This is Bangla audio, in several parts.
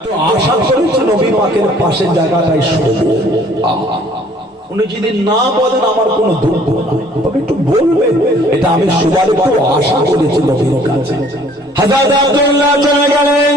তো আশা করেছি নবী পাকের পাশে জায়গাটাই শোবো। উনি যদি না বলেন আমার কোনো দুঃখ নাই, তবে একটু বলবেন এটা আমি সবার একটু আশা করেছি নবীর কাছে। হযরত আব্দুল্লাহ চলে গেলেন।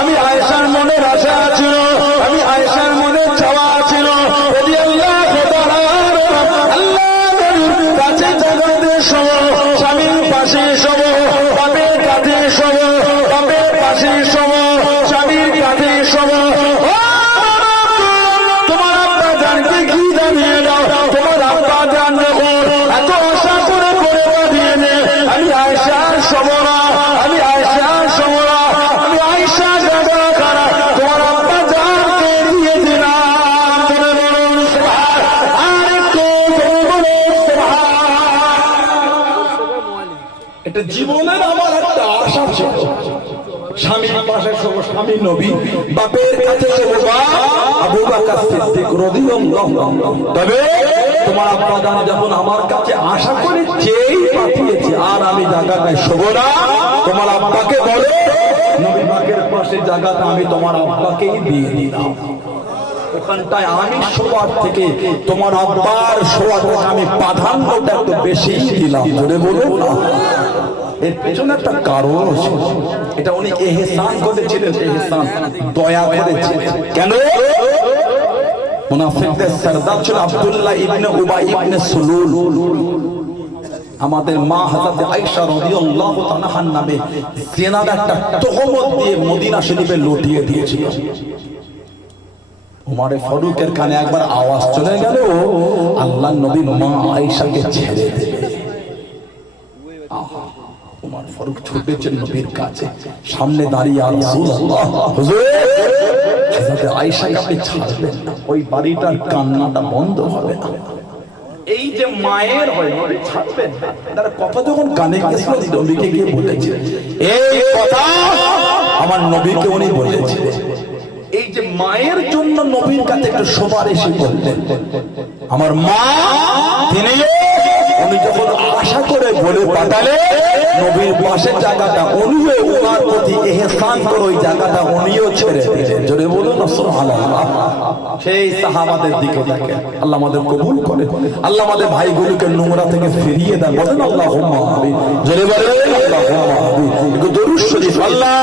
আমি আয়েশার মনের আশা ছিল, আমি আয়েশার মনের চাওয়া ছিল, আল্লাহর কাছে জাগাতে শোব, স্বামীর পাশে শোব, বাপের কাছে শোব, বাপের পাশে শোব, স্বামীর কাছে শোব। তোমার আব্বা জানতে কি জানিয়ে দাও, তোমার আব্বা জানতে এত আশা করে করে বাঁধিয়ে নে। আমি আয়েশার শোব না, আমি আয়েশার শোব না, আমি আয়েশা জাগা করা তোমার আব্বা জানকে দিয়ে দিলাম। তুমি বলুন সুবহান, আর একটু বলুন সুবহান। এটা জীবনের আমার একটা আশা ছিল, স্বামীর পাশে শোব, স্বামী নবী, বাপের কাছে শোব, আবু বকর সিদ্দিক রাদিয়াল্লাহু আনহু। তবে তোমার আব্বা জান যখন আমার কাছে আশা করে যেই পাঠিয়েছে, আর আমি জায়গাটায় শোব না, তোমার আব্বাকে বলো নবী পাকের পাশে জায়গাটা আমি তোমার আব্বাকেই দিয়ে দিলাম। ওখানটায় আমি শোয়ার থেকে তোমার আব্বার শোয়াটাকে আমি প্রাধান্যটা একটু বেশি দিলাম। জোরে বলুন না। এর পেছনে একটা কারণ আছে, এটা উনি ইহসান করেছিলেন, ইহসান দয়া করেছিলেন। কেন? মুনাফিকদের সরদার ছিল আব্দুল্লাহ ইবনে উবাই ইবনে সুলুল। আমাদের মা হযরত আয়েশা রাদিয়াল্লাহু তাআলার নামে জিনার একটা তহমত দিয়ে মদিনা শরীফে লুটিয়ে দিয়েছিল। উমরে ফারুকের কানে একবার আওয়াজ চলে গেল, আল্লাহর নবী মা আয়েশাকে ছেড়ে দেবে। উমর ফারুক ছুটেছেন নবীর কাছে, সামনে দাঁড়িয়ে আর রাসূলুল্লাহ, হুজুর হযরত আয়েশাকে আপনি ছাড়বেন না, ওই বাড়িটার কান্নাটা বন্ধ হবে না। এই যে মায়ের হয় নবী ছাড়বেন না, তার কথা যখন কানে গেছিল নবীকে গিয়ে বলেছে, এই কথা আমার নবীকে উনি বলেছিলেন। এই যে মায়ের জন্য নবীর কাছে একটু সুপারিশই করতেন। আমার মা তিনি উনি যখন আশা করে বলে পাঠালে নবীর পাশের জায়গাটা উনিও ওনার প্রতি ইহসান করে ওই জায়গাটা উনিও ছেড়ে দিলেন। জোরে বলুন না সুবহানাল্লাহ। সেই সাহাবাদের দিকে দেখেন, আল্লাহ আমাদের কবুল করে, আল্লাহ আমাদের ভাইগুলোকে নোংরা থেকে ফিরিয়ে দেন। বলেন আল্লাহুম্মা আমিন। জোরে বলেন আল্লাহুম্মা আমিন। একটু দরুদ শরীফ। আল্লাহ